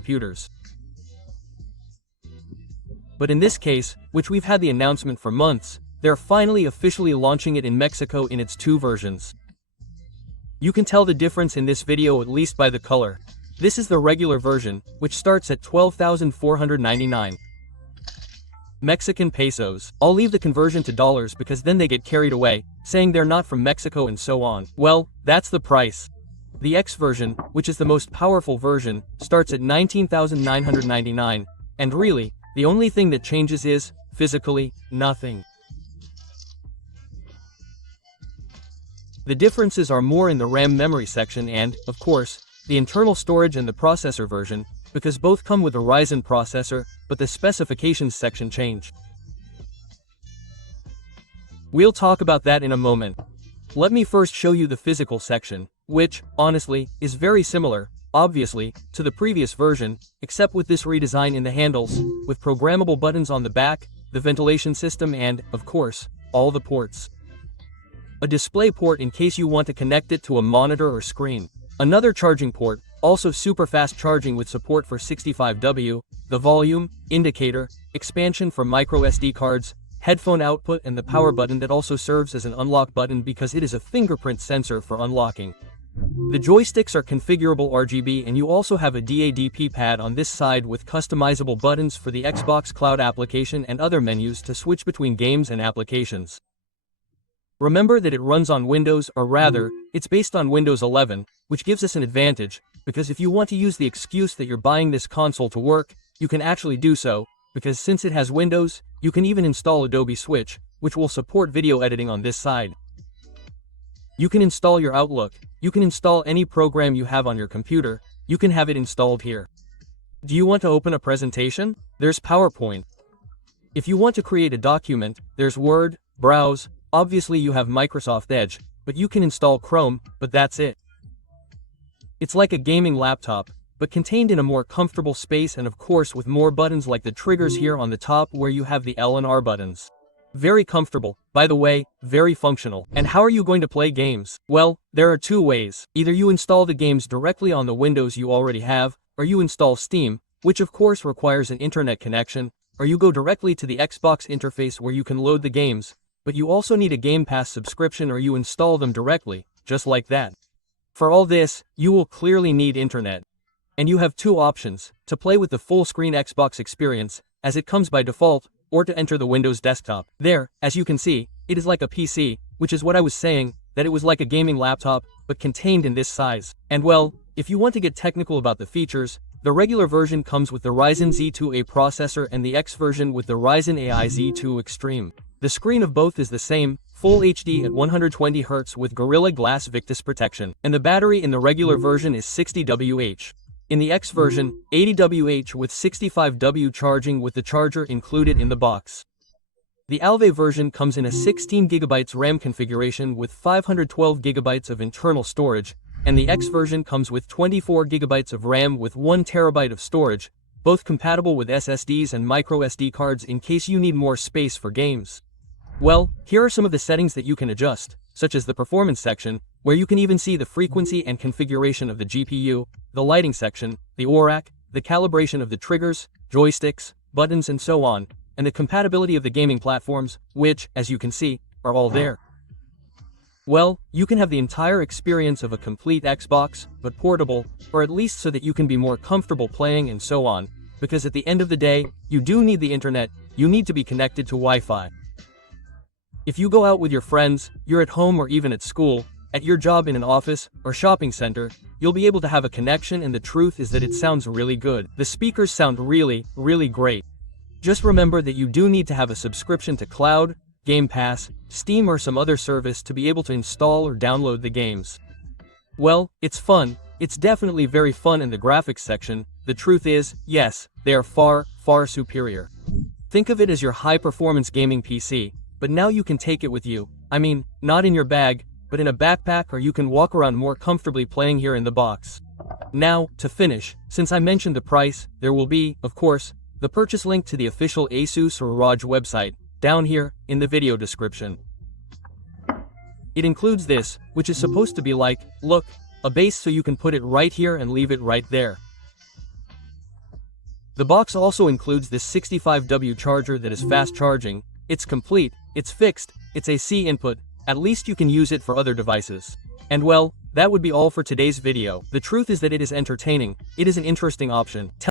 computers. But in this case, which we've had the announcement for months, they're finally officially launching it in Mexico in its 2 versions. You can tell the difference in this video at least by the color. This is the regular version, which starts at 12,499 Mexican pesos. I'll leave the conversion to dollars because then they get carried away, saying they're not from Mexico and so on. Well, that's the price. The X version, which is the most powerful version, starts at 19,999, and really, the only thing that changes is, physically, nothing. The differences are more in the RAM memory section and, of course, the internal storage and the processor version, because both come with a Ryzen processor, but the specifications section change. We'll talk about that in a moment. Let me first show you the physical section, which, honestly, is very similar, obviously, to the previous version, except with this redesign in the handles, with programmable buttons on the back, the ventilation system and, of course, all the ports. A display port in case you want to connect it to a monitor or screen. Another charging port, also super fast charging with support for 65W, the volume, indicator, expansion for micro SD cards, headphone output and the power button that also serves as an unlock button because it is a fingerprint sensor for unlocking. The joysticks are configurable RGB and you also have a DADP pad on this side with customizable buttons for the Xbox Cloud application and other menus to switch between games and applications. Remember that it runs on Windows, or rather, it's based on Windows 11, which gives us an advantage, because if you want to use the excuse that you're buying this console to work, you can actually do so, because since it has Windows, you can even install Adobe Switch, which will support video editing on this side. You can install your Outlook, you can install any program you have on your computer, you can have it installed here. Do you want to open a presentation? There's PowerPoint. If you want to create a document, there's Word, Browse, obviously you have Microsoft Edge, but you can install Chrome, but that's it. It's like a gaming laptop, but contained in a more comfortable space and of course with more buttons like the triggers here on the top where you have the L and R buttons. Very comfortable, by the way, very functional. And how are you going to play games? Well, there are 2 ways. Either you install the games directly on the Windows you already have, or you install Steam, which of course requires an internet connection, or you go directly to the Xbox interface where you can load the games, but you also need a Game Pass subscription or you install them directly, just like that. For all this, you will clearly need internet. And you have 2 options, to play with the full-screen Xbox experience, as it comes by default, or to enter the Windows desktop. There, as you can see, it is like a PC, which is what I was saying, that it was like a gaming laptop, but contained in this size. And well, if you want to get technical about the features, the regular version comes with the Ryzen Z2A processor and the X version with the Ryzen AI Z2 Extreme. The screen of both is the same, Full HD at 120Hz with Gorilla Glass Victus protection, and the battery in the regular version is 60Wh. In the X version, 80Wh with 65W charging with the charger included in the box. The Alve version comes in a 16GB RAM configuration with 512GB of internal storage, and the X version comes with 24GB of RAM with 1TB of storage, both compatible with SSDs and microSD cards in case you need more space for games. Well, here are some of the settings that you can adjust, such as the performance section, where you can even see the frequency and configuration of the GPU, the lighting section, the ORAC, the calibration of the triggers, joysticks, buttons and so on, and the compatibility of the gaming platforms, which, as you can see, are all there. Well, you can have the entire experience of a complete Xbox, but portable, or at least so that you can be more comfortable playing and so on, because at the end of the day, you do need the internet, you need to be connected to Wi-Fi. If you go out with your friends, you're at home or even at school, at your job in an office or shopping center, you'll be able to have a connection, and the truth is that it sounds really good. The speakers sound really, really great. Just remember that you do need to have a subscription to Cloud, Game Pass, Steam or some other service to be able to install or download the games. Well, it's fun, it's definitely very fun in the graphics section. The truth is, yes, they are far, far superior. Think of it as your high-performance gaming PC, but now you can take it with you. I mean, not in your bag, but in a backpack, or you can walk around more comfortably playing here in the box. Now, to finish, since I mentioned the price, there will be, of course, the purchase link to the official ASUS ROG website, down here, in the video description. It includes this, which is supposed to be like, look, a base so you can put it right here and leave it right there. The box also includes this 65W charger that is fast charging. It's complete, it's fixed, it's AC input, at least you can use it for other devices. And well, that would be all for today's video. The truth is that it is entertaining, it is an interesting option.